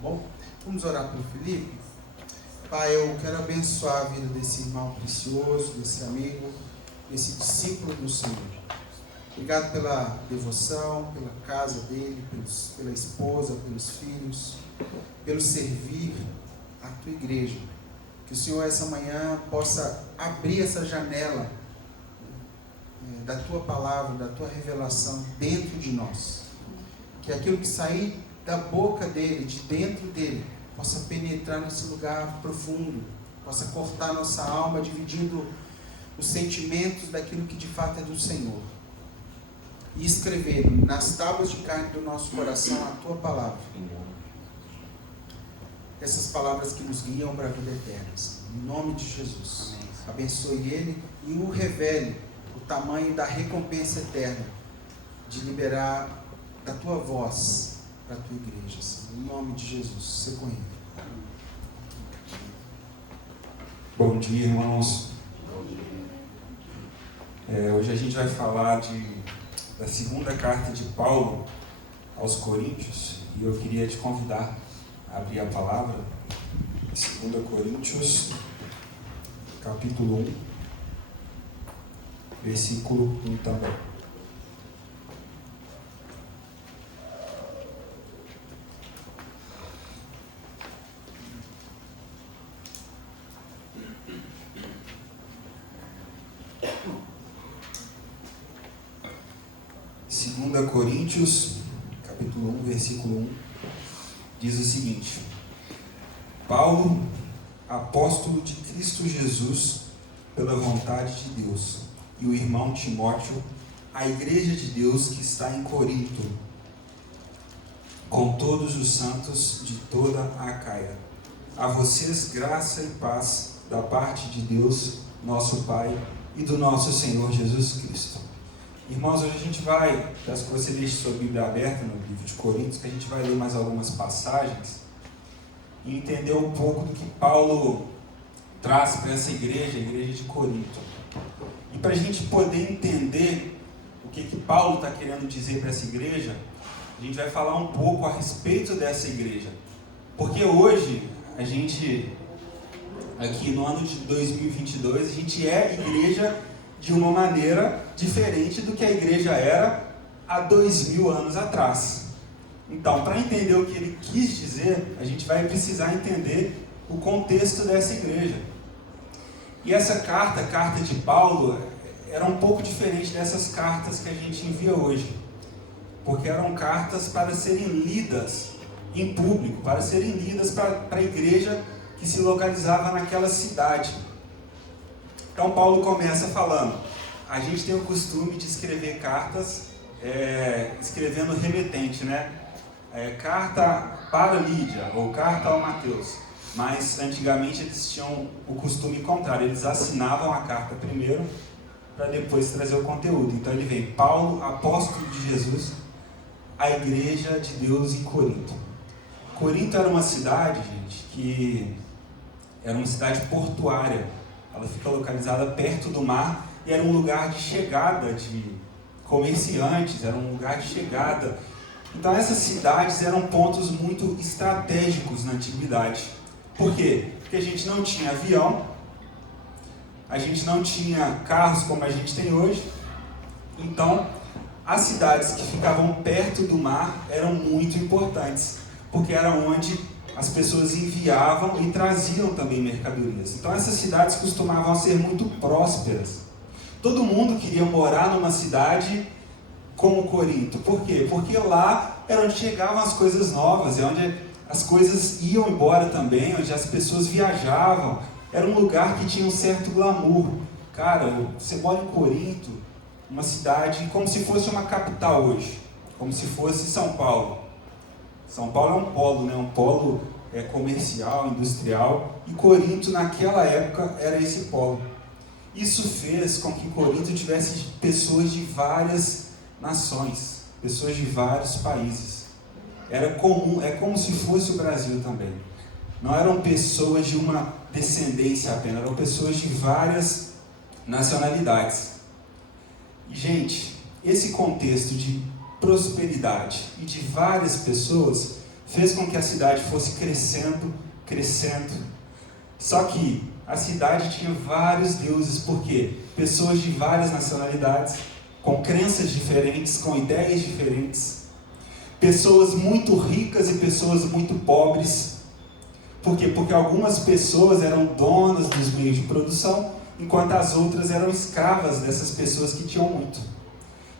bom? Vamos orar pelo Felipe? Pai, eu quero abençoar a vida desse irmão precioso, desse amigo, desse discípulo do Senhor. Obrigado pela devoção, pela casa dele, pela esposa, pelos filhos, pelo servir a tua igreja. Que o Senhor essa manhã possa abrir essa janela da tua palavra, da tua revelação dentro de nós. Que aquilo que sair da boca dele, de dentro dele, possa penetrar nesse lugar profundo, possa cortar nossa alma, dividindo os sentimentos daquilo que de fato é do Senhor. E escrever nas tábuas de carne do nosso coração a tua palavra. Essas palavras que nos guiam para a vida eterna. Em nome de Jesus. Abençoe ele e o revele o tamanho da recompensa eterna de liberar da tua voz para a tua igreja. Em nome de Jesus. Você com ele. Bom dia, irmãos. Hoje a gente vai falar da segunda carta de Paulo aos Coríntios, e eu queria te convidar a abrir a palavra, 2 Coríntios, capítulo 1, versículo 1 também. Coríntios, capítulo 1, versículo 1, diz o seguinte: Paulo, apóstolo de Cristo Jesus, pela vontade de Deus, e o irmão Timóteo, a igreja de Deus que está em Corinto, com todos os santos de toda a Acaia. A vocês graça e paz da parte de Deus, nosso Pai, e do nosso Senhor Jesus Cristo. Irmãos, hoje a gente vai, peço que você deixe sua Bíblia aberta no livro de Coríntios, que a gente vai ler mais algumas passagens e entender um pouco do que Paulo traz para essa igreja, a igreja de Corinto. E para a gente poder entender o que Paulo está querendo dizer para essa igreja, a gente vai falar um pouco a respeito dessa igreja. Porque hoje, a gente, aqui no ano de 2022, a gente é igreja de uma maneira diferente do que a igreja era há 2000 anos atrás. Então, para entender o que ele quis dizer, a gente vai precisar entender o contexto dessa igreja. E essa carta, a carta de Paulo, era um pouco diferente dessas cartas que a gente envia hoje, porque eram cartas para serem lidas em público, para serem lidas para a igreja que se localizava naquela cidade. Então Paulo começa falando: a gente tem o costume de escrever cartas escrevendo remetente, né? Carta para Lídia ou carta ao Mateus. Mas antigamente eles tinham o costume contrário, eles assinavam a carta primeiro para depois trazer o conteúdo. Então ele vem: Paulo, apóstolo de Jesus, a igreja de Deus em Corinto. Corinto era uma cidade, gente, que era uma cidade portuária. Ela fica localizada perto do mar e era um lugar de chegada de comerciantes, era um lugar de chegada. Então essas cidades eram pontos muito estratégicos na antiguidade. Por quê? Porque a gente não tinha avião, a gente não tinha carros como a gente tem hoje. Então as cidades que ficavam perto do mar eram muito importantes, porque era onde as pessoas enviavam e traziam também mercadorias. Então essas cidades costumavam ser muito prósperas. Todo mundo queria morar numa cidade como Corinto. Por quê? Porque lá era onde chegavam as coisas novas, é onde as coisas iam embora também, onde as pessoas viajavam. Era um lugar que tinha um certo glamour. Cara, você mora em Corinto, uma cidade como se fosse uma capital hoje, como se fosse São Paulo. São Paulo é um polo, né? Um polo comercial, industrial, e Corinto naquela época era esse polo. Isso fez com que Corinto tivesse pessoas de várias nações, pessoas de vários países. Era comum, é como se fosse o Brasil também. Não eram pessoas de uma descendência apenas, eram pessoas de várias nacionalidades. E, gente, esse contexto de prosperidade e de várias pessoas fez com que a cidade fosse crescendo, crescendo. Só que a cidade tinha vários deuses, porque pessoas de várias nacionalidades, com crenças diferentes, com ideias diferentes, pessoas muito ricas e pessoas muito pobres. Por quê? Porque algumas pessoas eram donas dos meios de produção, enquanto as outras eram escravas dessas pessoas que tinham muito.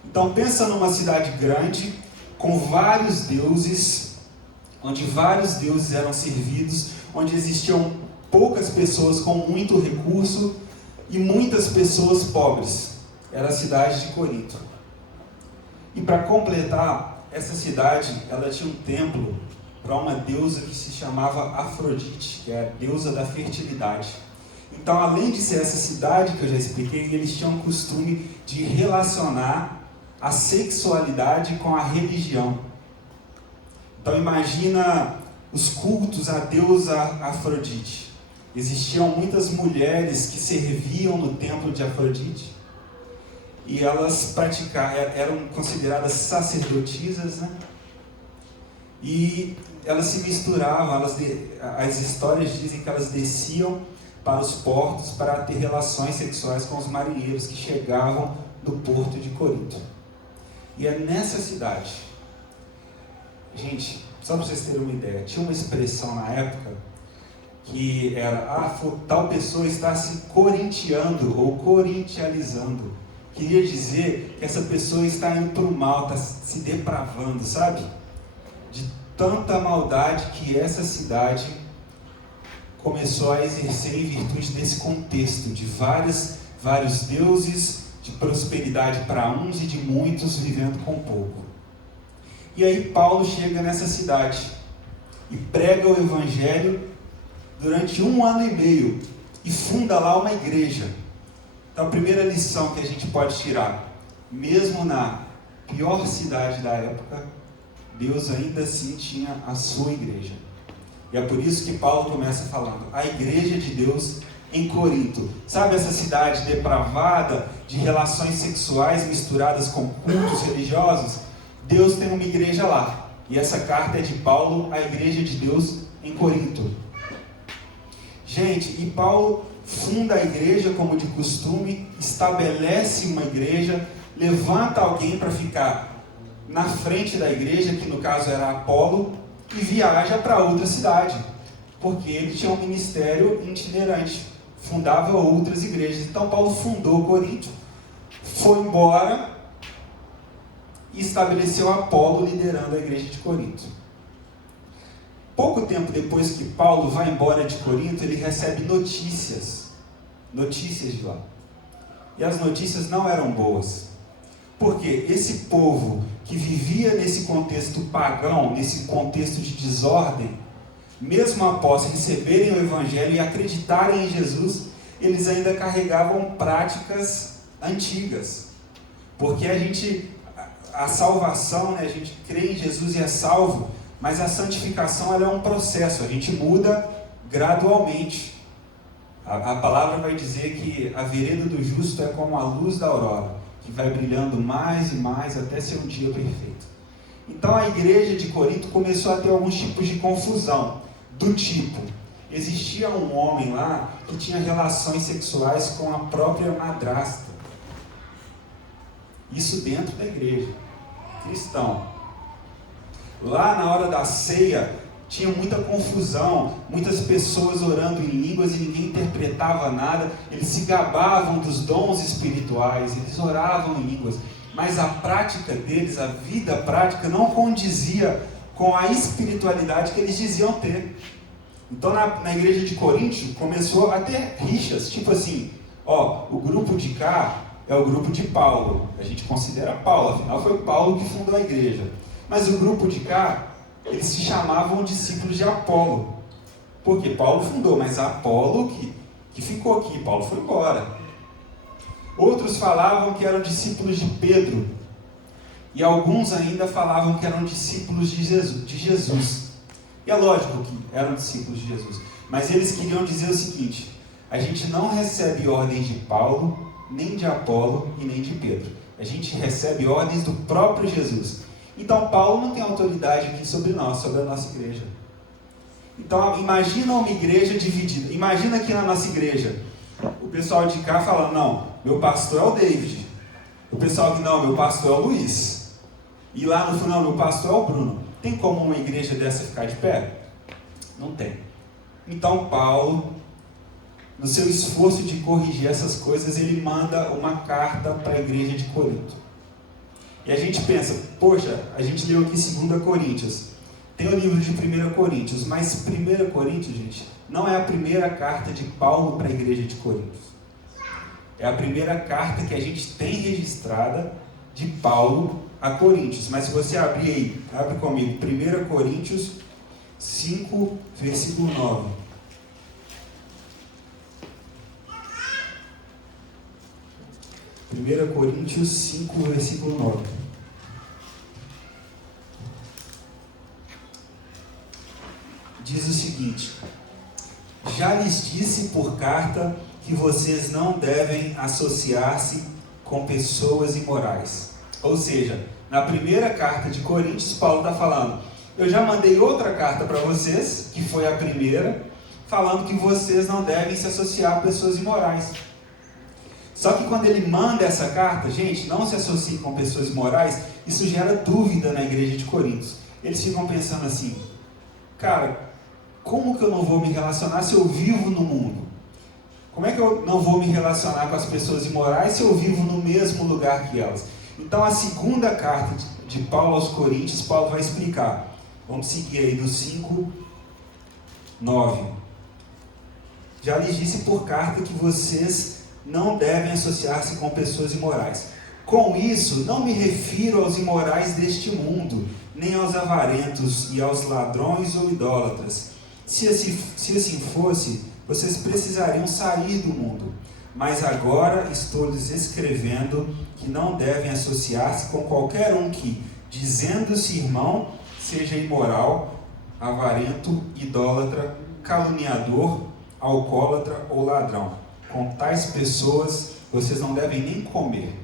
Então pensa numa cidade grande, com vários deuses, onde vários deuses eram servidos, onde existiam poucas pessoas com muito recurso e muitas pessoas pobres. Era a cidade de Corinto. E para completar, essa cidade, ela tinha um templo para uma deusa que se chamava Afrodite, que é a deusa da fertilidade. Então, além de ser essa cidade que eu já expliquei, eles tinham o costume de relacionar a sexualidade com a religião. Então, imagina os cultos à deusa Afrodite. Existiam muitas mulheres que serviam no templo de Afrodite e elas eram consideradas sacerdotisas, né? E elas se misturavam, as histórias dizem que elas desciam para os portos para ter relações sexuais com os marinheiros que chegavam do porto de Corinto. E é nessa cidade, gente, só para vocês terem uma ideia, tinha uma expressão na época que era, tal pessoa está se corintiando ou corintializando. Queria dizer que essa pessoa está indo para o mal, está se depravando, sabe? De tanta maldade que essa cidade começou a exercer em virtude desse contexto de vários deuses, de prosperidade para uns e de muitos vivendo com pouco. E aí Paulo chega nessa cidade e prega o evangelho durante 1 ano e meio e funda lá uma igreja. Então a primeira lição que a gente pode tirar, mesmo na pior cidade da época, Deus ainda assim tinha a sua igreja. E é por isso que Paulo começa falando, a igreja de Deus em Corinto. Sabe essa cidade depravada, de relações sexuais misturadas com cultos religiosos? Deus tem uma igreja lá. E essa carta é de Paulo à igreja de Deus em Corinto. Gente, e Paulo funda a igreja como de costume, estabelece uma igreja, levanta alguém para ficar na frente da igreja, que no caso era Apolo, e viaja para outra cidade, porque ele tinha um ministério itinerante, fundava outras igrejas. Então Paulo fundou Corinto, foi embora e estabeleceu Apolo liderando a igreja de Corinto. Pouco tempo depois que Paulo vai embora de Corinto, ele recebe notícias de lá. E as notícias não eram boas. Porque esse povo que vivia nesse contexto pagão, nesse contexto de desordem, mesmo após receberem o Evangelho e acreditarem em Jesus, eles ainda carregavam práticas antigas. Porque a salvação, né, a gente crê em Jesus e é salvo, mas a santificação ela é um processo, a gente muda gradualmente. A palavra vai dizer que a vereda do justo é como a luz da aurora, que vai brilhando mais e mais até ser um dia perfeito. Então a igreja de Corinto começou a ter alguns tipos de confusão, do tipo, existia um homem lá que tinha relações sexuais com a própria madrasta. Isso dentro da igreja, cristão. Lá na hora da ceia, tinha muita confusão, muitas pessoas orando em línguas e ninguém interpretava nada, eles se gabavam dos dons espirituais, eles oravam em línguas, mas a prática deles, a vida prática, não condizia com a espiritualidade que eles diziam ter. Então na igreja de Corinto começou a ter rixas, tipo assim, o grupo de cá é o grupo de Paulo, a gente considera Paulo, afinal foi Paulo que fundou a igreja, mas o grupo de cá, eles se chamavam discípulos de Apolo, porque Paulo fundou, mas Apolo que ficou aqui, Paulo foi embora. Outros falavam que eram discípulos de Pedro, e alguns ainda falavam que eram discípulos de Jesus. E é lógico que eram discípulos de Jesus, mas eles queriam dizer o seguinte, a gente não recebe ordens de Paulo, nem de Apolo e nem de Pedro, a gente recebe ordens do próprio Jesus. Então Paulo não tem autoridade aqui sobre nós, sobre a nossa igreja. Então imagina uma igreja dividida. Imagina aqui na nossa igreja, o pessoal de cá falando, não, meu pastor é o David. O pessoal aqui, não, meu pastor é o Luiz. E lá no final, meu pastor é o Bruno. Tem como uma igreja dessa ficar de pé? Não tem. Então Paulo, no seu esforço de corrigir essas coisas, ele manda uma carta para a igreja de Corinto. E a gente pensa, poxa, a gente leu aqui 2 Coríntios. Tem o livro de 1 Coríntios, mas 1 Coríntios, gente, não é a primeira carta de Paulo para a igreja de Coríntios. É a primeira carta que a gente tem registrada de Paulo a Coríntios. Mas se você abrir aí, abre comigo, 1 Coríntios 5, versículo 9. Primeira Coríntios 5, versículo 9. Diz o seguinte: já lhes disse por carta que vocês não devem associar-se com pessoas imorais. Ou seja, na primeira carta de Coríntios, Paulo está falando, eu já mandei outra carta para vocês, que foi a primeira, falando que vocês não devem se associar a pessoas imorais. Só que quando ele manda essa carta, gente, não se associe com pessoas imorais, isso gera dúvida na igreja de Coríntios. Eles ficam pensando assim, cara, como que eu não vou me relacionar se eu vivo no mundo? Como é que eu não vou me relacionar com as pessoas imorais se eu vivo no mesmo lugar que elas? Então a segunda carta de Paulo aos Coríntios, Paulo vai explicar. Vamos seguir aí do 5, 9. Já lhes disse por carta que vocês não devem associar-se com pessoas imorais. Com isso, não me refiro aos imorais deste mundo, nem aos avarentos e aos ladrões ou idólatras. Se assim fosse, vocês precisariam sair do mundo. Mas agora estou lhes escrevendo que não devem associar-se com qualquer um que, dizendo-se irmão, seja imoral, avarento, idólatra, caluniador, alcoólatra ou ladrão. Com tais pessoas vocês não devem nem comer.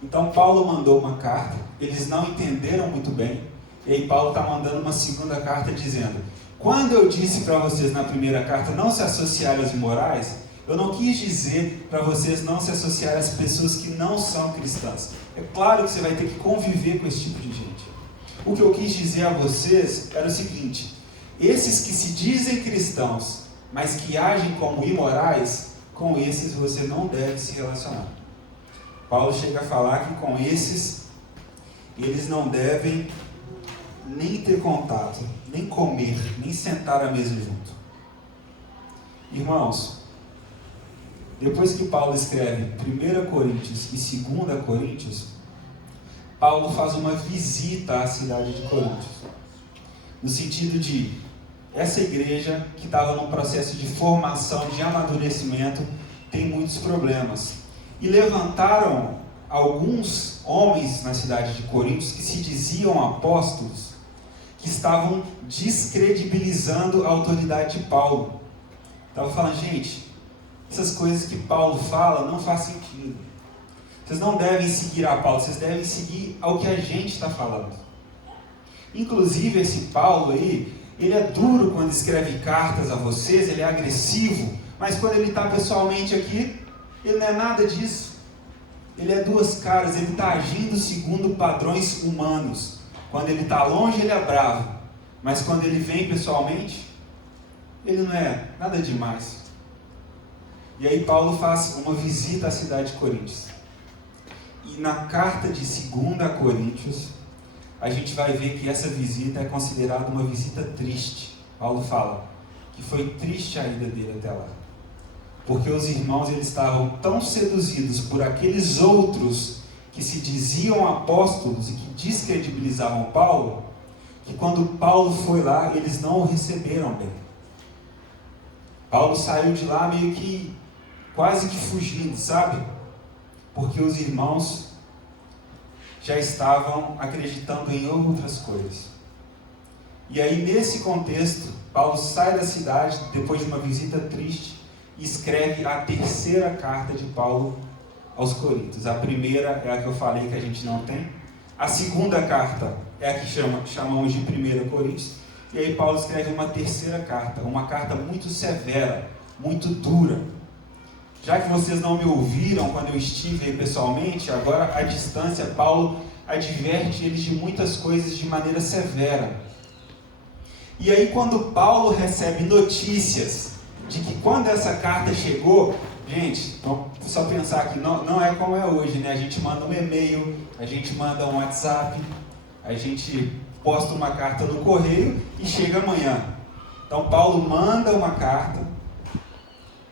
Então Paulo mandou uma carta, eles não entenderam muito bem, e aí Paulo está mandando uma segunda carta dizendo, quando eu disse para vocês na primeira carta não se associarem aos imorais, eu não quis dizer para vocês não se associarem às pessoas que não são cristãs. É claro que você vai ter que conviver com esse tipo de gente. O que eu quis dizer a vocês era o seguinte, esses que se dizem cristãos, mas que agem como imorais, com esses você não deve se relacionar. Paulo chega a falar que com esses, eles não devem nem ter contato, nem comer, nem sentar à mesa junto. Irmãos, depois que Paulo escreve 1 Coríntios e 2 Coríntios, Paulo faz uma visita à cidade de Coríntios. No sentido de, essa igreja que estava num processo de formação, de amadurecimento, tem muitos problemas. E levantaram alguns homens na cidade de Coríntios que se diziam apóstolos, que estavam descredibilizando a autoridade de Paulo. Estavam falando, gente, essas coisas que Paulo fala não faz sentido. Vocês não devem seguir a Paulo, vocês devem seguir ao que a gente está falando. Inclusive esse Paulo aí, ele é duro quando escreve cartas a vocês, ele é agressivo, mas quando ele está pessoalmente aqui, ele não é nada disso. Ele é duas caras, ele está agindo segundo padrões humanos. Quando ele está longe, ele é bravo. Mas quando ele vem pessoalmente, ele não é nada demais. E aí Paulo faz uma visita à cidade de Coríntios. E na carta de 2 Coríntios, a gente vai ver que essa visita é considerada uma visita triste. Paulo fala que foi triste a ida dele até lá. Porque os irmãos eles estavam tão seduzidos por aqueles outros que se diziam apóstolos e que descredibilizavam Paulo, que quando Paulo foi lá, eles não o receberam bem. Paulo saiu de lá meio que, quase que fugindo, sabe? Porque os irmãos já estavam acreditando em outras coisas. E aí, nesse contexto, Paulo sai da cidade, depois de uma visita triste, e escreve a terceira carta de Paulo aos Coríntios. A primeira é a que eu falei que a gente não tem. A segunda carta é a que chamamos de 1 Coríntios. E aí Paulo escreve uma terceira carta, uma carta muito severa, muito dura. Já que vocês não me ouviram quando eu estive aí pessoalmente, agora à distância, Paulo adverte eles de muitas coisas de maneira severa. E aí quando Paulo recebe notícias de que quando essa carta chegou, gente, então, só pensar que não é como é hoje, né? A gente manda um e-mail, a gente manda um WhatsApp, a gente posta uma carta no correio e chega amanhã. Então Paulo manda uma carta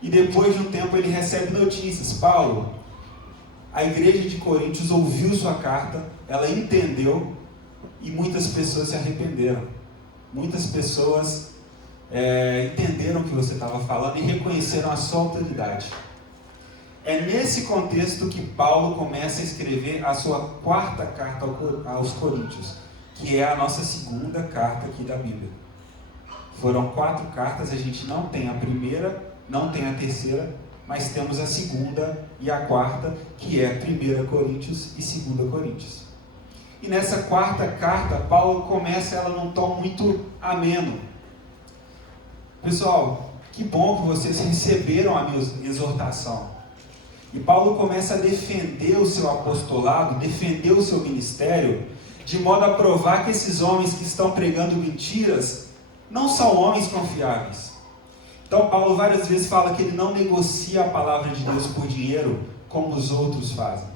e depois de um tempo ele recebe notícias. Paulo, a igreja de Coríntios ouviu sua carta, ela entendeu e muitas pessoas se arrependeram. Muitas pessoas entenderam o que você estava falando e reconheceram a sua autoridade. É nesse contexto que Paulo começa a escrever a sua quarta carta aos Coríntios, que é a nossa segunda carta aqui da Bíblia. Foram 4 cartas, a gente não tem a primeira, não tem a terceira, mas temos a segunda e a quarta, que é 1 Coríntios e 2 Coríntios. E nessa quarta carta, Paulo começa ela num tom muito ameno. Pessoal, que bom que vocês receberam a minha exortação. E Paulo começa a defender o seu apostolado, defender o seu ministério, de modo a provar que esses homens que estão pregando mentiras não são homens confiáveis. Então Paulo várias vezes fala que ele não negocia a palavra de Deus por dinheiro, como os outros fazem.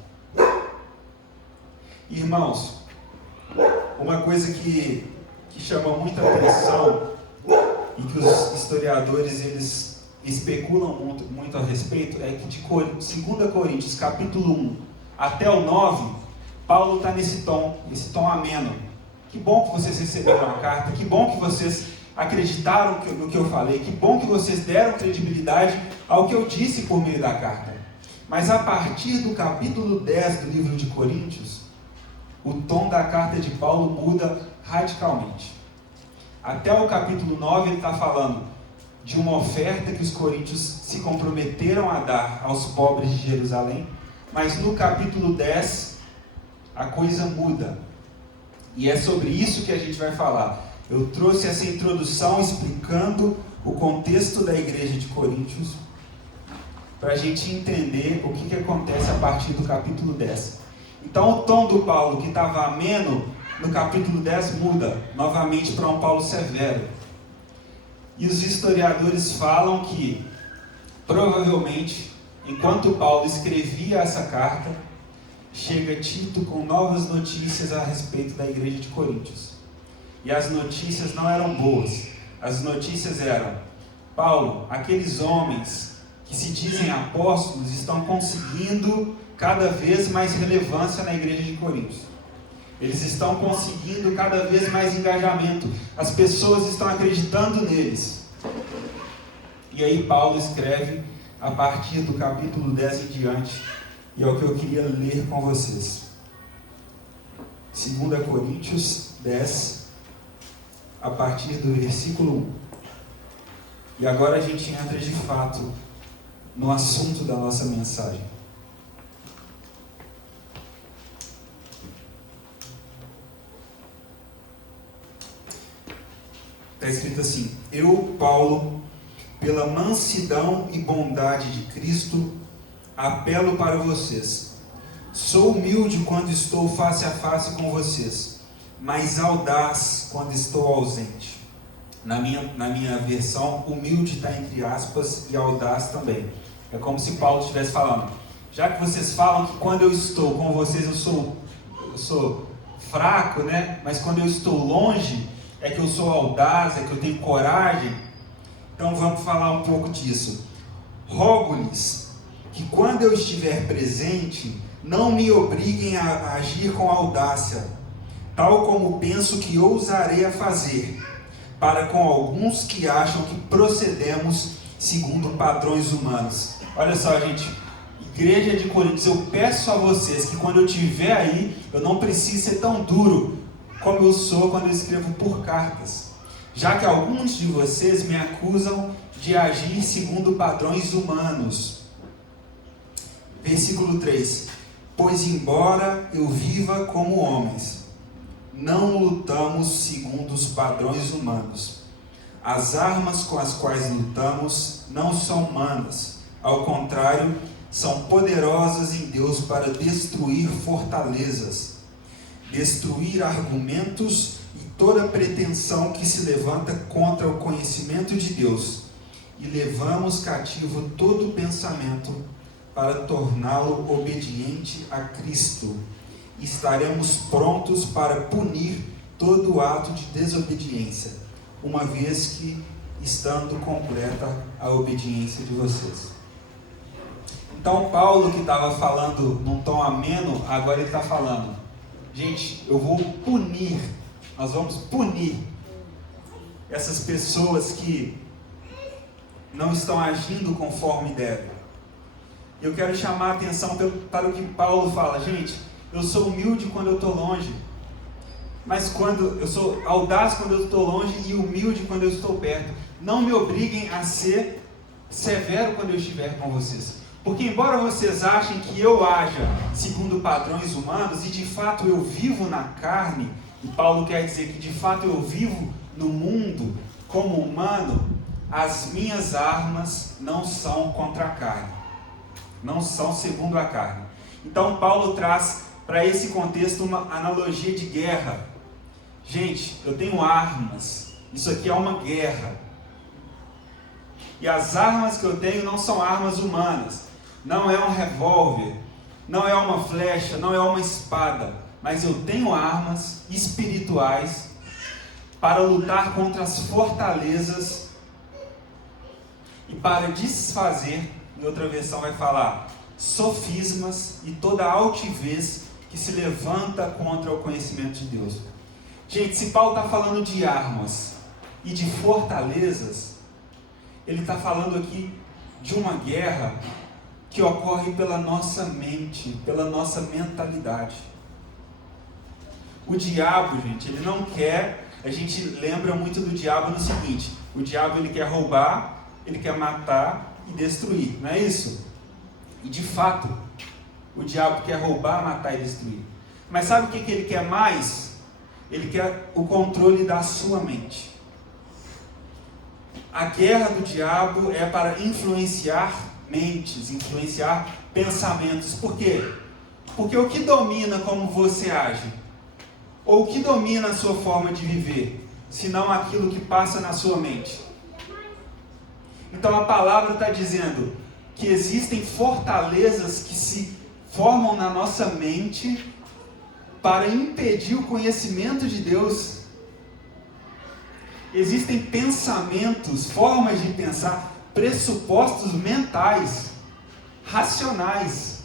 Irmãos, uma coisa que chama muita atenção e que os historiadores eles especulam muito a respeito é que de 2 Coríntios capítulo 1 até o 9, Paulo está nesse tom ameno. Que bom que vocês receberam a carta, que bom que vocês acreditaram no que eu falei, que bom que vocês deram credibilidade ao que eu disse por meio da carta. Mas a partir do capítulo 10 do livro de Coríntios, o tom da carta de Paulo muda radicalmente. Até o capítulo 9 ele está falando de uma oferta que os coríntios se comprometeram a dar aos pobres de Jerusalém, mas no capítulo 10 a coisa muda. E é sobre isso que a gente vai falar. Eu trouxe essa introdução explicando o contexto da igreja de Coríntios, para a gente entender o que acontece a partir do capítulo 10. Então o tom do Paulo, que estava ameno, no capítulo 10 muda novamente para um Paulo severo. E os historiadores falam que, provavelmente, enquanto Paulo escrevia essa carta, chega Tito com novas notícias a respeito da igreja de Coríntios. E as notícias não eram boas. As notícias eram: Paulo, aqueles homens que se dizem apóstolos estão conseguindo cada vez mais relevância na igreja de Coríntios. Eles estão conseguindo cada vez mais engajamento. As pessoas estão acreditando neles. E aí Paulo escreve a partir do capítulo 10 em diante. E é o que eu queria ler com vocês. 2 Coríntios 10, a partir do versículo 1. E agora a gente entra de fato no assunto da nossa mensagem. Está escrito assim: Eu, Paulo, pela mansidão e bondade de Cristo, apelo para vocês. Sou humilde quando estou face a face com vocês, mas audaz quando estou ausente. Na minha versão, humilde está entre aspas e audaz também. É como se Paulo estivesse falando: já que vocês falam que quando eu estou com vocês eu sou fraco, né? Mas quando eu estou longe é que eu sou audaz, é que eu tenho coragem. Então vamos falar um pouco disso. Rogo-lhes que quando eu estiver presente, não me obriguem a agir com audácia, tal como penso que ousarei a fazer, para com alguns que acham que procedemos segundo padrões humanos. Olha só, gente, igreja de Coríntios, eu peço a vocês que quando eu estiver aí, eu não precise ser tão duro como eu sou quando eu escrevo por cartas, já que alguns de vocês me acusam de agir segundo padrões humanos. Versículo 3: Pois embora eu viva como homens, não lutamos segundo os padrões humanos. As armas com as quais lutamos não são humanas, ao contrário, são poderosas em Deus para destruir fortalezas, destruir argumentos e toda pretensão que se levanta contra o conhecimento de Deus, e levamos cativo todo pensamento para torná-lo obediente a Cristo. Estaremos prontos para punir todo ato de desobediência, uma vez que estando completa a obediência de vocês. Então Paulo, que estava falando num tom ameno, agora ele está falando: gente, eu vou punir, nós vamos punir essas pessoas que não estão agindo conforme devem. Eu quero chamar a atenção para o que Paulo fala. Gente, eu sou humilde quando eu estou longe, mas quando eu sou audaz quando eu estou longe e humilde quando eu estou perto. Não me obriguem a ser severo quando eu estiver com vocês, porque embora vocês achem que eu haja segundo padrões humanos, e de fato eu vivo na carne, e Paulo quer dizer que de fato eu vivo no mundo como humano, as minhas armas não são contra a carne, não são segundo a carne. Então Paulo traz para esse contexto uma analogia de guerra. Gente, eu tenho armas, isso aqui é uma guerra, e as armas que eu tenho não são armas humanas, não é um revólver, não é uma flecha, não é uma espada, mas eu tenho armas espirituais para lutar contra as fortalezas e para desfazer, em outra versão vai falar, sofismas e toda altivez que se levanta contra o conhecimento de Deus. Gente, se Paulo está falando de armas e de fortalezas, ele está falando aqui de uma guerra que ocorre pela nossa mente, pela nossa mentalidade. O diabo, gente, ele não quer, a gente lembra muito do diabo no seguinte: o diabo ele quer roubar, ele quer matar e destruir, não é isso? E de fato, o diabo quer roubar, matar e destruir. Mas sabe o que ele quer mais? Ele quer o controle da sua mente. A guerra do diabo é para influenciar mentes, influenciar pensamentos. Por quê? Porque o que domina como você age? Ou o que domina a sua forma de viver? Senão aquilo que passa na sua mente. Então a palavra está dizendo que existem fortalezas que se formam na nossa mente para impedir o conhecimento de Deus. Existem pensamentos, formas de pensar, pressupostos mentais, racionais,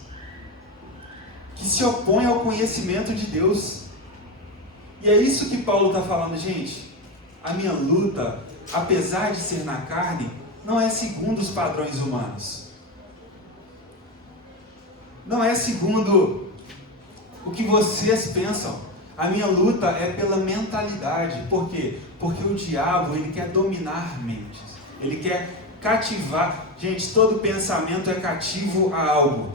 que se opõem ao conhecimento de Deus. E é isso que Paulo está falando, gente. A minha luta, apesar de ser na carne, não é segundo os padrões humanos. Não é segundo o que vocês pensam. A minha luta é pela mentalidade. Por quê? Porque o diabo, ele quer dominar mentes. Ele quer cativar. Gente, todo pensamento é cativo a algo.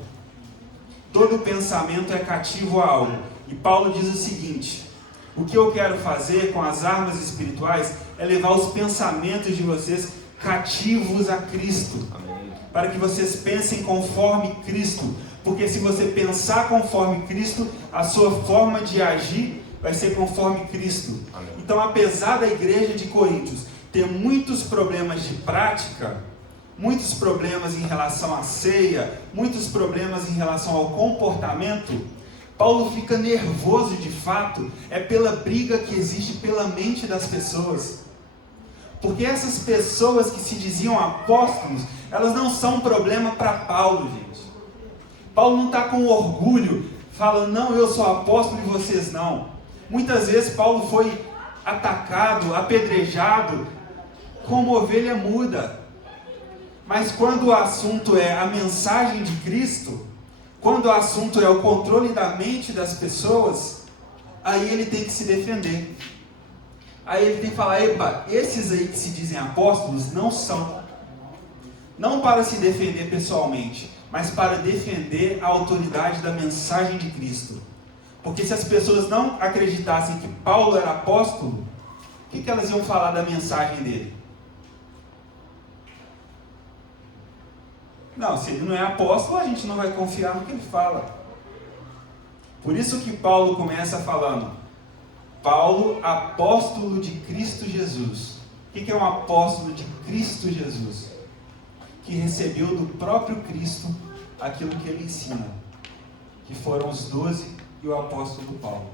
Todo pensamento é cativo a algo. E Paulo diz o seguinte: o que eu quero fazer com as armas espirituais é levar os pensamentos de vocês cativos a Cristo. Amém. Para que vocês pensem conforme Cristo. Porque se você pensar conforme Cristo, a sua forma de agir vai ser conforme Cristo. Amém. Então, apesar da igreja de Coríntios ter muitos problemas de prática, muitos problemas em relação à ceia, muitos problemas em relação ao comportamento, Paulo fica nervoso de fato, é pela briga que existe pela mente das pessoas. Porque essas pessoas que se diziam apóstolos, elas não são um problema para Paulo, gente. Paulo não está com orgulho, falando, não, eu sou apóstolo e vocês não. Muitas vezes Paulo foi atacado, apedrejado, como ovelha muda. Mas quando o assunto é a mensagem de Cristo, quando o assunto é o controle da mente das pessoas, aí ele tem que se defender. Aí ele tem que falar, epa, esses aí que se dizem apóstolos não são. Não para se defender pessoalmente, mas para defender a autoridade da mensagem de Cristo. Porque se as pessoas não acreditassem que Paulo era apóstolo, o que elas iam falar da mensagem dele? Não, se ele não é apóstolo, a gente não vai confiar no que ele fala. Por isso que Paulo começa falando, Paulo, apóstolo de Cristo Jesus. O que é um apóstolo de Cristo Jesus? Que recebeu do próprio Cristo aquilo que ele ensina, que foram os 12 e o apóstolo Paulo.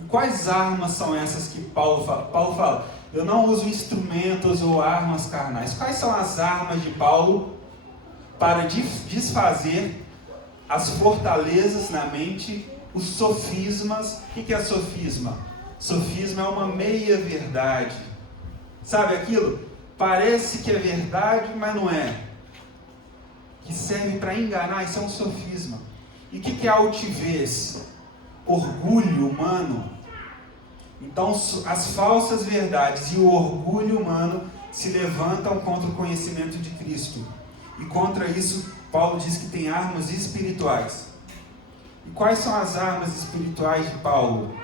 E quais armas são essas que Paulo fala? Paulo fala, eu não uso instrumentos ou armas carnais. Quais são as armas de Paulo para desfazer as fortalezas na mente, os sofismas? O que é sofisma? Sofisma é uma meia-verdade. Sabe aquilo? Parece que é verdade, mas não é. Que serve para enganar, isso é um sofisma. E o que é altivez? Orgulho humano. Então, as falsas verdades e o orgulho humano se levantam contra o conhecimento de Cristo. E contra isso, Paulo diz que tem armas espirituais. E quais são as armas espirituais de Paulo?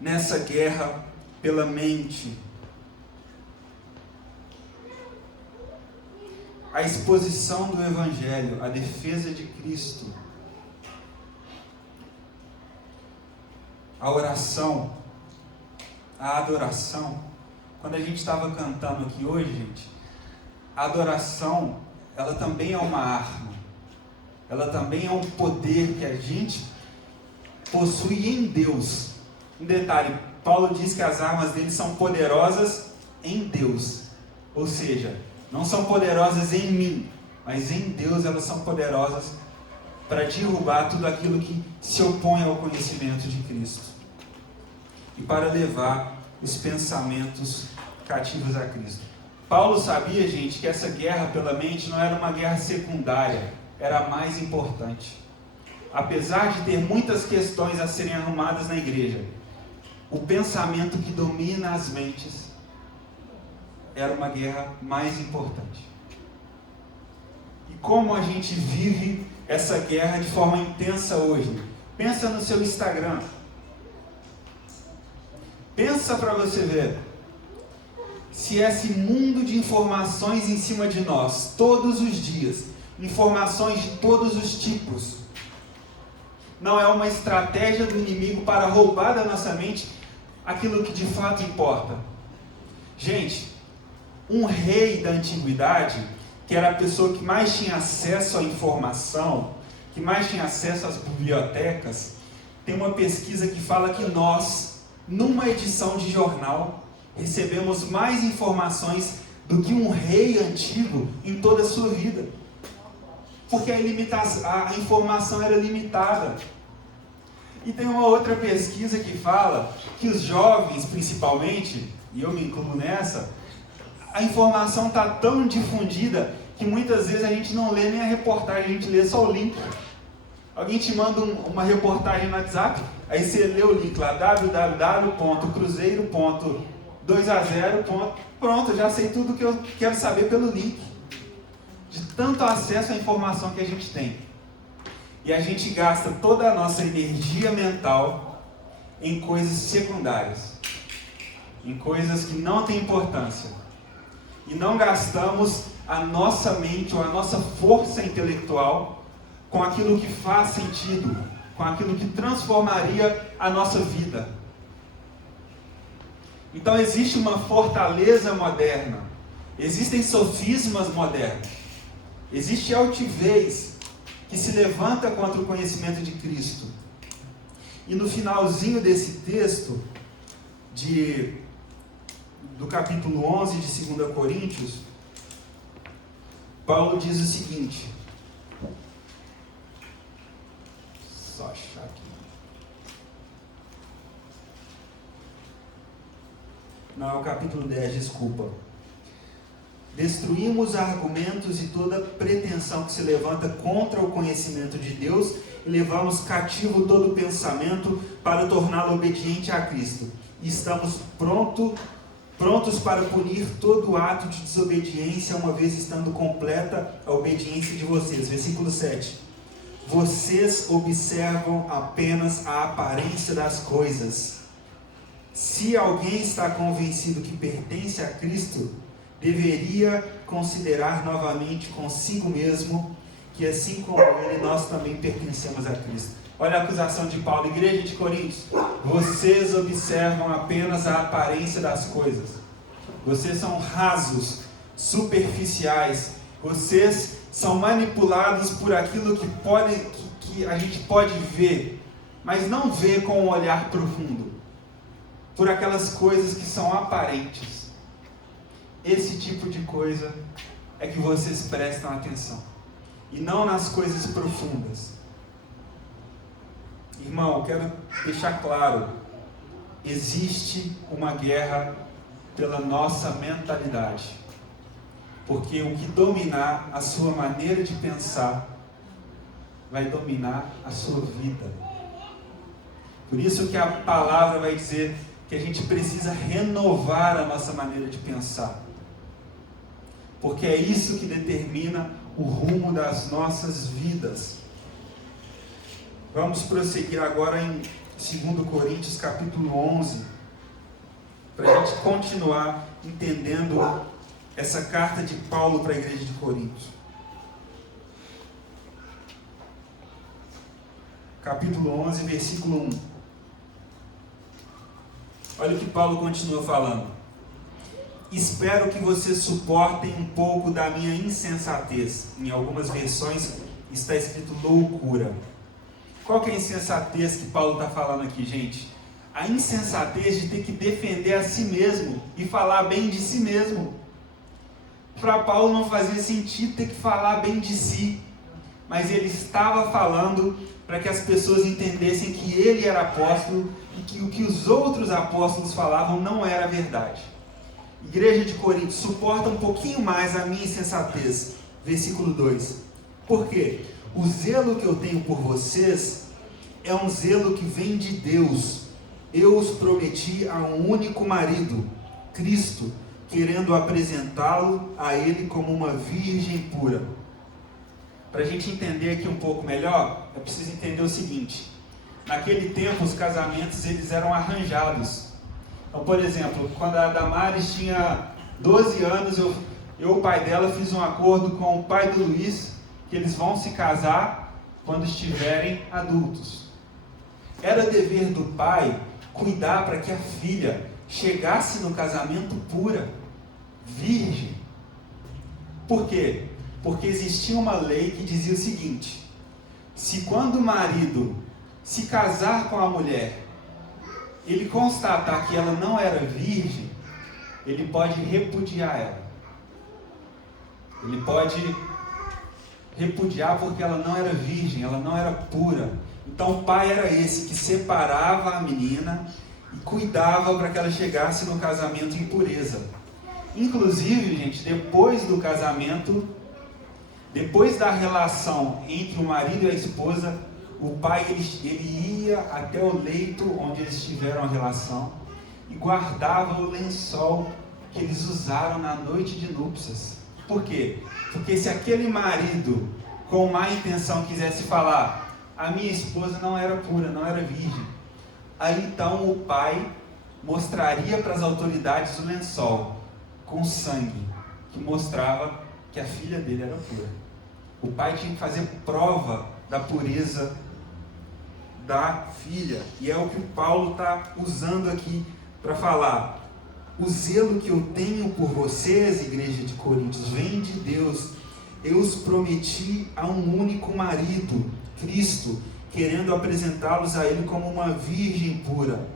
Nessa guerra pela mente. A exposição do Evangelho, a defesa de Cristo. A oração, a adoração. Quando a gente estava cantando aqui hoje, gente, a adoração, ela também é uma arma. Ela também é um poder que a gente possui em Deus. Um detalhe, Paulo diz que as armas dele são poderosas em Deus. Ou seja, não são poderosas em mim, mas em Deus elas são poderosas para derrubar tudo aquilo que se opõe ao conhecimento de Cristo. E para levar os pensamentos cativos a Cristo. Paulo sabia, gente, que essa guerra pela mente não era uma guerra secundária, era a mais importante. Apesar de ter muitas questões a serem arrumadas na igreja, o pensamento que domina as mentes era uma guerra mais importante. E como a gente vive essa guerra de forma intensa hoje? Pensa no seu Instagram. Pensa para você ver. Se esse mundo de informações em cima de nós, todos os dias, informações de todos os tipos, não é uma estratégia do inimigo para roubar da nossa mente aquilo que de fato importa. Gente, um rei da antiguidade, que era a pessoa que mais tinha acesso à informação, que mais tinha acesso às bibliotecas, tem uma pesquisa que fala que nós, numa edição de jornal, recebemos mais informações do que um rei antigo em toda a sua vida. Porque a informação era limitada. E tem uma outra pesquisa que fala que os jovens, principalmente, e eu me incluo nessa, a informação está tão difundida que muitas vezes a gente não lê nem a reportagem, a gente lê só o link. Alguém te manda uma reportagem no WhatsApp, aí você lê o link lá, www.cruzeiro.2a0. Pronto, eu já sei tudo que eu quero saber pelo link. De tanto acesso à informação que a gente tem. E a gente gasta toda a nossa energia mental em coisas secundárias. Em coisas que não têm importância. E não gastamos a nossa mente ou a nossa força intelectual com aquilo que faz sentido, com aquilo que transformaria a nossa vida. Então existe uma fortaleza moderna, existem sofismas modernos, existe altivez que se levanta contra o conhecimento de Cristo. E no finalzinho desse texto, do capítulo 11 de 2 Coríntios, Paulo diz o seguinte, só achar aqui, não, é o capítulo 10, desculpa. Destruímos argumentos e toda pretensão que se levanta contra o conhecimento de Deus e levamos cativo todo pensamento para torná-lo obediente a Cristo. E estamos prontos para punir todo ato de desobediência, uma vez estando completa a obediência de vocês. Versículo 7. vocês observam apenas a aparência das coisas. Se alguém está convencido que pertence a Cristo, deveria considerar novamente consigo mesmo que assim como ele, nós também pertencemos a Cristo. Olha a acusação de Paulo, igreja de Coríntios. Vocês observam apenas a aparência das coisas. Vocês são rasos, superficiais. Vocês são manipulados por aquilo que a gente pode ver, mas não vê com um olhar profundo. Por aquelas coisas que são aparentes. Esse tipo de coisa é que vocês prestam atenção. E não nas coisas profundas. Irmão, eu quero deixar claro. Existe uma guerra pela nossa mentalidade. Porque o que dominar a sua maneira de pensar vai dominar a sua vida. Por isso que a palavra vai dizer que a gente precisa renovar a nossa maneira de pensar. Porque é isso que determina o rumo das nossas vidas. Vamos prosseguir agora em 2 Coríntios capítulo 11, para a gente continuar entendendo essa carta de Paulo para a igreja de Corinto. Capítulo 11, versículo 1. Olha o que Paulo continua falando. Espero que vocês suportem um pouco da minha insensatez. Em algumas versões está escrito loucura. Qual que é a insensatez que Paulo está falando aqui, gente? A insensatez de ter que defender a si mesmo e falar bem de si mesmo. Para Paulo não fazia sentido ter que falar bem de si, mas ele estava falando para que as pessoas entendessem que ele era apóstolo e que o que os outros apóstolos falavam não era verdade. Igreja de Corinto, suporta um pouquinho mais a minha insensatez. Versículo 2. Por quê? O zelo que eu tenho por vocês é um zelo que vem de Deus. Eu os prometi a um único marido, Cristo, querendo apresentá-lo a ele como uma virgem pura. Para a gente entender aqui um pouco melhor, é preciso entender o seguinte. Naquele tempo, os casamentos eles eram arranjados. Então, por exemplo, quando a Damares tinha 12 anos, o pai dela, fiz um acordo com o pai do Luiz, que eles vão se casar quando estiverem adultos. Era dever do pai cuidar para que a filha chegasse no casamento pura, virgem. Por quê? Porque existia uma lei que dizia o seguinte: se quando o marido se casar com a mulher, ele constatar que ela não era virgem, ele pode repudiar ela. Ele pode repudiar porque ela não era virgem, ela não era pura. Então o pai era esse que separava a menina e cuidava para que ela chegasse no casamento em pureza. Inclusive, gente, depois do casamento, depois da relação entre o marido e a esposa, o pai ele ia até o leito onde eles tiveram a relação e guardava o lençol que eles usaram na noite de núpcias. Por quê? Porque se aquele marido com má intenção quisesse falar: a minha esposa não era pura, não era virgem, aí então o pai mostraria para as autoridades o lençol com sangue que mostrava que a filha dele era pura. O pai tinha que fazer prova da pureza da filha, e é o que o Paulo está usando aqui para falar. O zelo que eu tenho por vocês, igreja de Coríntios, vem de Deus. Eu os prometi a um único marido, Cristo, querendo apresentá-los a Ele como uma virgem pura.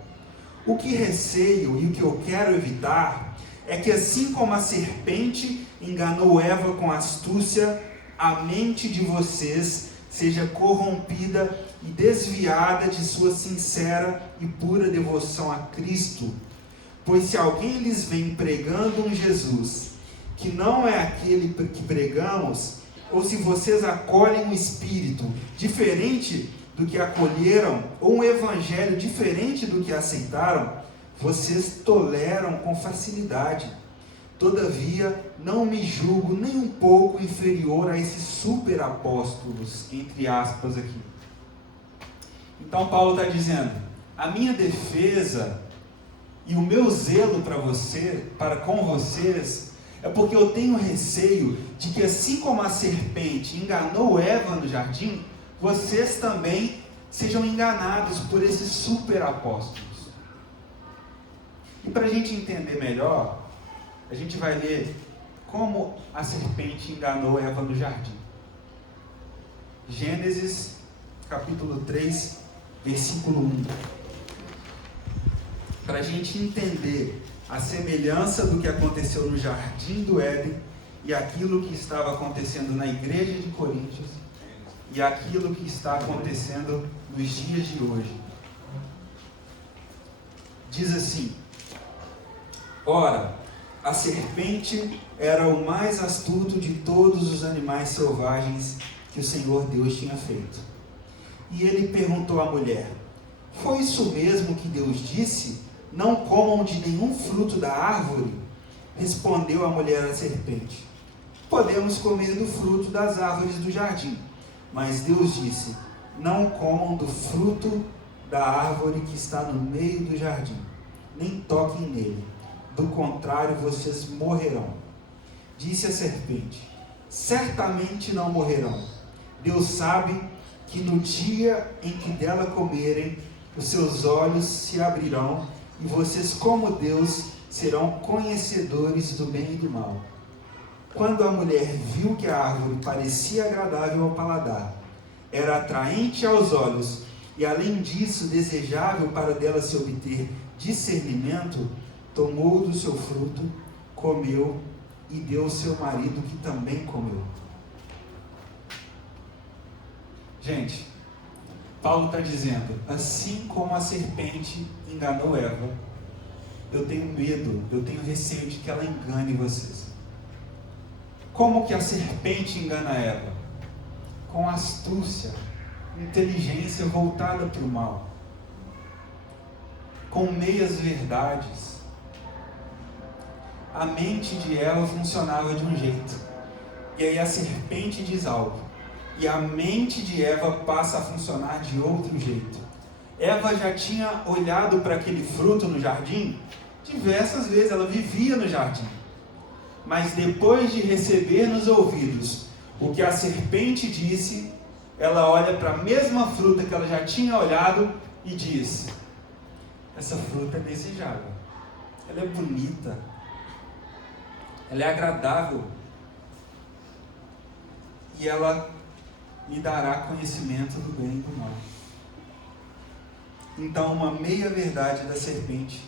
O que receio e o que eu quero evitar é que, assim como a serpente enganou Eva com astúcia, a mente de vocês seja corrompida e desviada de sua sincera e pura devoção a Cristo. Pois se alguém lhes vem pregando um Jesus que não é aquele que pregamos, ou se vocês acolhem um espírito diferente do que acolheram, ou um evangelho diferente do que aceitaram, vocês toleram com facilidade. Todavia, não me julgo nem um pouco inferior a esses super apóstolos, entre aspas aqui. Então Paulo está dizendo, a minha defesa e o meu zelo para com vocês, é porque eu tenho receio de que assim como a serpente enganou Eva no jardim, vocês também sejam enganados por esses super apóstolos. E para a gente entender melhor, a gente vai ler como a serpente enganou Eva no jardim. Gênesis capítulo 3, versículo 1. Para a gente entender a semelhança do que aconteceu no jardim do Éden e aquilo que estava acontecendo na igreja de Coríntios e aquilo que está acontecendo nos dias de hoje. Diz assim: ora, a serpente era o mais astuto de todos os animais selvagens que o Senhor Deus tinha feito. E ele perguntou à mulher: foi isso mesmo que Deus disse? Não comam de nenhum fruto da árvore? Respondeu a mulher à serpente: podemos comer do fruto das árvores do jardim. Mas Deus disse: não comam do fruto da árvore que está no meio do jardim, nem toquem nele, do contrário vocês morrerão. Disse a serpente: certamente não morrerão. Deus sabe que no dia em que dela comerem, os seus olhos se abrirão, e vocês, como Deus, serão conhecedores do bem e do mal. Quando a mulher viu que a árvore parecia agradável ao paladar, era atraente aos olhos, e além disso desejável para dela se obter discernimento, tomou do seu fruto, comeu e deu ao seu marido, que também comeu. Gente, Paulo está dizendo, assim como a serpente enganou Eva, eu tenho medo, eu tenho receio de que ela engane vocês. Como que a serpente engana Eva? Com astúcia, inteligência voltada para o mal, com meias verdades. A mente de Eva funcionava de um jeito, e aí a serpente diz algo, e a mente de Eva passa a funcionar de outro jeito. Eva já tinha olhado para aquele fruto no jardim diversas vezes, ela vivia no jardim. Mas depois de receber nos ouvidos o que a serpente disse, ela olha para a mesma fruta que ela já tinha olhado e diz: essa fruta é desejável, ela é bonita, ela é agradável, e ela me dará conhecimento do bem e do mal. Então, uma meia verdade da serpente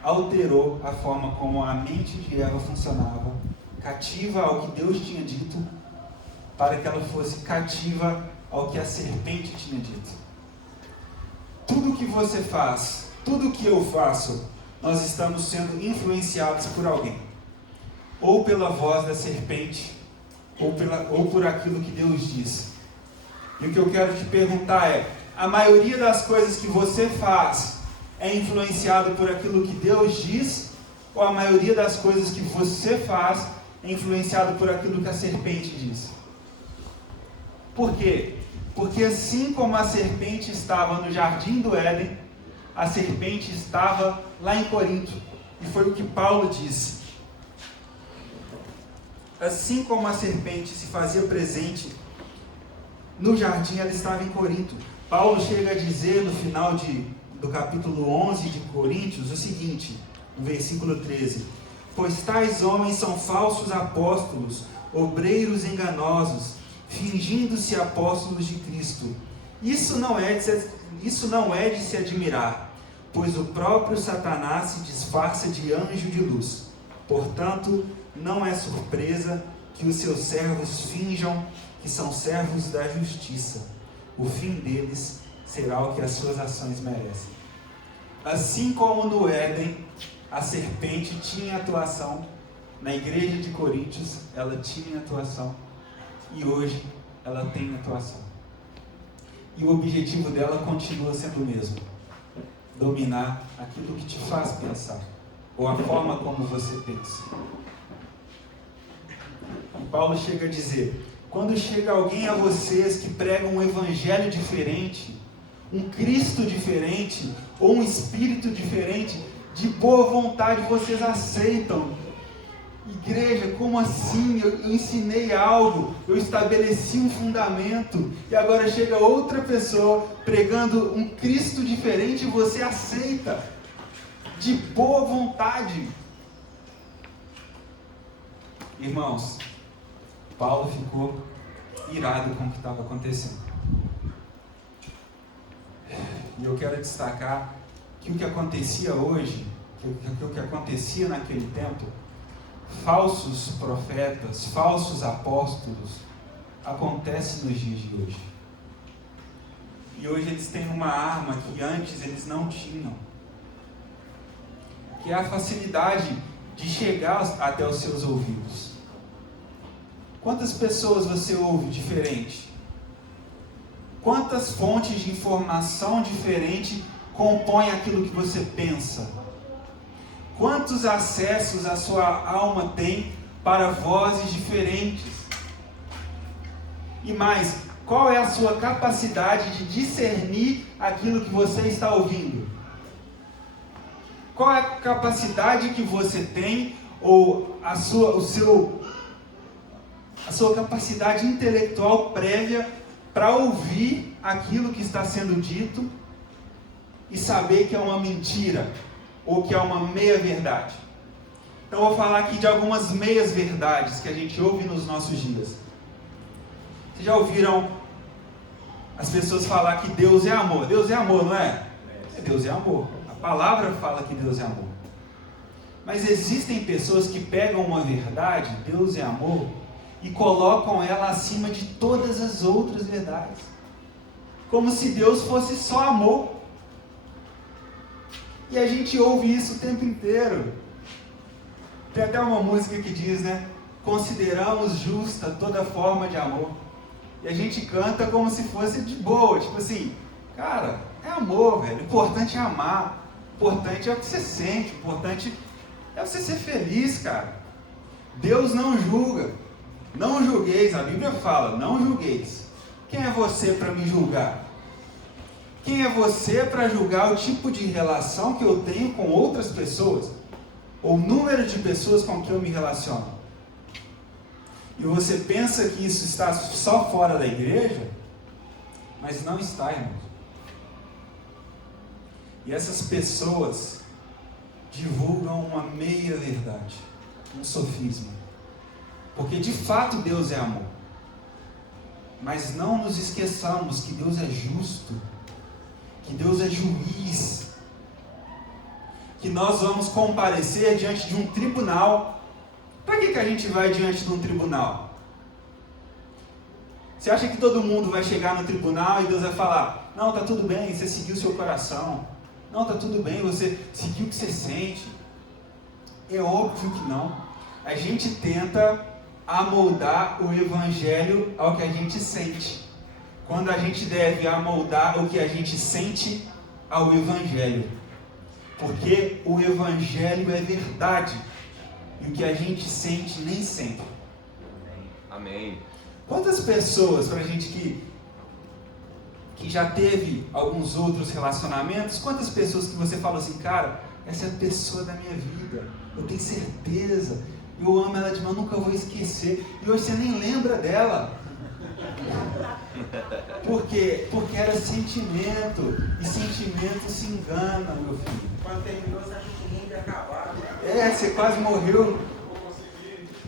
alterou a forma como a mente de Eva funcionava, cativa ao que Deus tinha dito, para que ela fosse cativa ao que a serpente tinha dito. Tudo que você faz, tudo que eu faço, nós estamos sendo influenciados por alguém, ou pela voz da serpente, ou por aquilo que Deus diz. E o que eu quero te perguntar é: a maioria das coisas que você faz é influenciado por aquilo que Deus diz, ou a maioria das coisas que você faz é influenciado por aquilo que a serpente diz? Por quê? Porque assim como a serpente estava no jardim do Éden, a serpente estava lá em Corinto, e foi o que Paulo disse. Assim como a serpente se fazia presente no jardim, ela estava em Corinto. Paulo chega a dizer no final do capítulo 11 de Coríntios o seguinte, no versículo 13: pois tais homens são falsos apóstolos, obreiros enganosos, fingindo-se apóstolos de Cristo. Isso não é de se admirar, pois o próprio Satanás se disfarça de anjo de luz. Portanto, não é surpresa que os seus servos finjam que são servos da justiça. O fim deles será o que as suas ações merecem. Assim como no Éden, a serpente tinha atuação, na igreja de Coríntios ela tinha atuação, e hoje ela tem atuação. E o objetivo dela continua sendo o mesmo: dominar aquilo que te faz pensar, ou a forma como você pensa. E Paulo chega a dizer: quando chega alguém a vocês que prega um evangelho diferente, um Cristo diferente, ou um Espírito diferente, de boa vontade vocês aceitam. Igreja, como assim? Eu ensinei algo, eu estabeleci um fundamento, e agora chega outra pessoa pregando um Cristo diferente e você aceita, de boa vontade. Irmãos, Paulo ficou irado com o que estava acontecendo. E eu quero destacar que o que acontecia hoje, que o que acontecia naquele tempo, falsos profetas, falsos apóstolos, acontece nos dias de hoje. E hoje eles têm uma arma que antes eles não tinham, que é a facilidade de chegar até os seus ouvidos. Quantas pessoas você ouve diferente? Quantas fontes de informação diferente compõem aquilo que você pensa? Quantos acessos a sua alma tem para vozes diferentes? E mais, qual é a sua capacidade de discernir aquilo que você está ouvindo? Qual é a capacidade que você tem, ou a sua capacidade intelectual prévia para ouvir aquilo que está sendo dito e saber que é uma mentira ou que é uma meia-verdade? Então eu vou falar aqui de algumas meias-verdades que a gente ouve nos nossos dias. Vocês já ouviram as pessoas falar que Deus é amor? Deus é amor, não é? Deus é amor. A palavra fala que Deus é amor. Mas existem pessoas que pegam uma verdade, Deus é amor, e colocam ela acima de todas as outras verdades. Como se Deus fosse só amor. E a gente ouve isso o tempo inteiro. Tem até uma música que diz, né? Consideramos justa toda forma de amor. E a gente canta como se fosse de boa. Tipo assim, cara, é amor, velho. O importante é amar. O importante é o que você sente. O importante é você ser feliz, cara. Deus não julga. Não julgueis. A Bíblia fala, não julgueis. Quem é você para me julgar? Quem é você para julgar o tipo de relação que eu tenho com outras pessoas? Ou o número de pessoas com que eu me relaciono? E você pensa que isso está só fora da igreja? Mas não está, irmãos. E essas pessoas divulgam uma meia-verdade, um sofisma. Porque de fato Deus é amor. Mas não nos esqueçamos que Deus é justo, que Deus é juiz, que nós vamos comparecer diante de um tribunal. Para que a gente vai diante de um tribunal? Você acha que todo mundo vai chegar no tribunal e Deus vai falar: não, está tudo bem, você seguiu o seu coração. Não, está tudo bem, você seguiu o que você sente. É óbvio que não. A gente tenta amoldar o evangelho ao que a gente sente, quando a gente deve amoldar o que a gente sente ao evangelho. Porque o evangelho é verdade. E o que a gente sente nem sempre. Amém. Quantas pessoas, pra gente que já teve alguns outros relacionamentos, quantas pessoas que você fala assim, cara, essa é a pessoa da minha vida, eu tenho certeza, eu amo ela demais, eu nunca vou esquecer, e hoje você nem lembra dela. Por quê? Porque era sentimento, e sentimento se engana, meu filho. Quando terminou, você acha que nem ia acabar. Você quase morreu.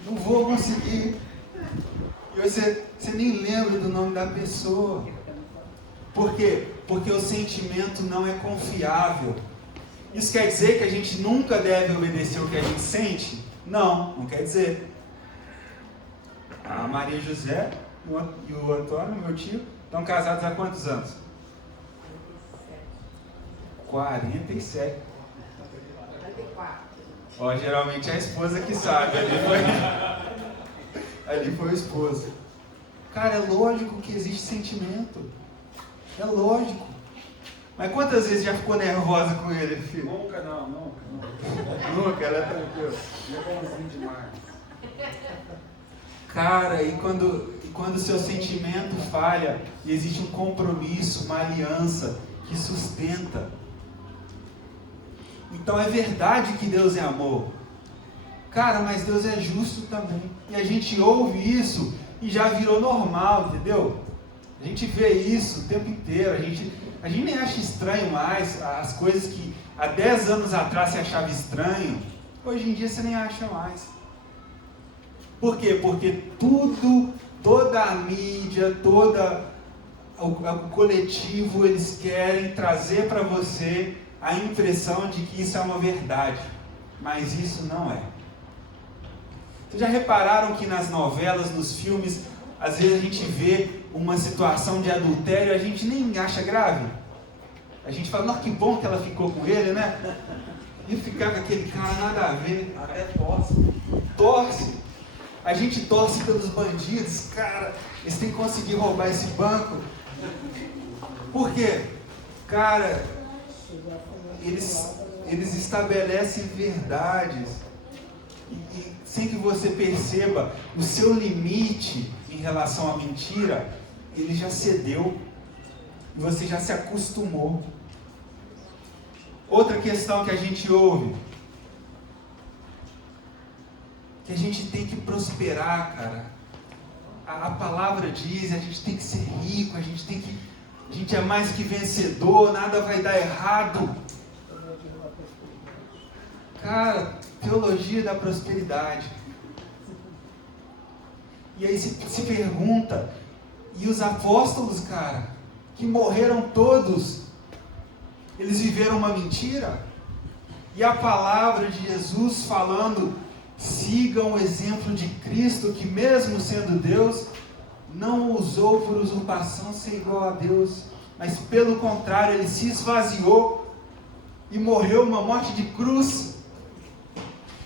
Não vou conseguir. E você nem lembra do nome da pessoa. Por quê? Porque o sentimento não é confiável. Isso quer dizer que a gente nunca deve obedecer o que a gente sente? Não, não quer dizer. A Maria José e o Antônio, meu tio, estão casados há quantos anos? 47. 44. Ó, geralmente é a esposa que sabe, ali foi o esposo. Cara, é lógico que existe sentimento. É lógico. Mas quantas vezes já ficou nervosa com ele, filho? Nunca, não. Nunca, ela é tranquila. É bonzinho demais. Cara, e quando o seu sentimento falha, e existe um compromisso, uma aliança que sustenta. Então é verdade que Deus é amor. Cara, mas Deus é justo também. E a gente ouve isso e já virou normal, entendeu? A gente vê isso o tempo inteiro. A gente nem acha estranho mais as coisas que há 10 anos atrás você achava estranho. Hoje em dia você nem acha mais. Por quê? Porque toda a mídia, todo o coletivo, eles querem trazer para você a impressão de que isso é uma verdade. Mas isso não é. Vocês já repararam que nas novelas, nos filmes, às vezes a gente vê uma situação de adultério e a gente nem acha grave? A gente fala, nossa, que bom que ela ficou com ele, né? E ficar com aquele cara nada a ver. Até torce. Torce. A gente torce pelos bandidos, cara, eles têm que conseguir roubar esse banco. Por quê? Cara, eles estabelecem verdades. E sem que você perceba o seu limite em relação à mentira, ele já cedeu. E você já se acostumou. Outra questão que a gente ouve, que a gente tem que prosperar, cara. A palavra diz, a gente tem que ser rico, a gente é mais que vencedor, nada vai dar errado. Cara, teologia da prosperidade. E aí se pergunta, e os apóstolos, cara, que morreram todos, eles viveram uma mentira? E a palavra de Jesus falando, sigam o exemplo de Cristo, que mesmo sendo Deus, não usou por usurpação ser igual a Deus, mas pelo contrário, ele se esvaziou e morreu uma morte de cruz.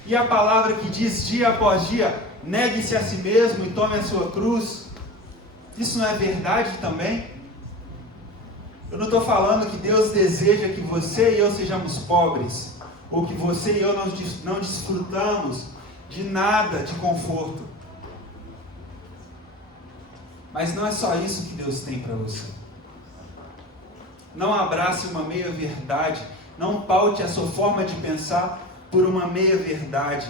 E a palavra que diz dia após dia, negue-se a si mesmo e tome a sua cruz. Isso não é verdade também? Eu não estou falando que Deus deseja que você e eu sejamos pobres, ou que você e eu não desfrutamos de nada de conforto. Mas não é só isso que Deus tem para você. Não abrace uma meia verdade, não paute a sua forma de pensar por uma meia verdade.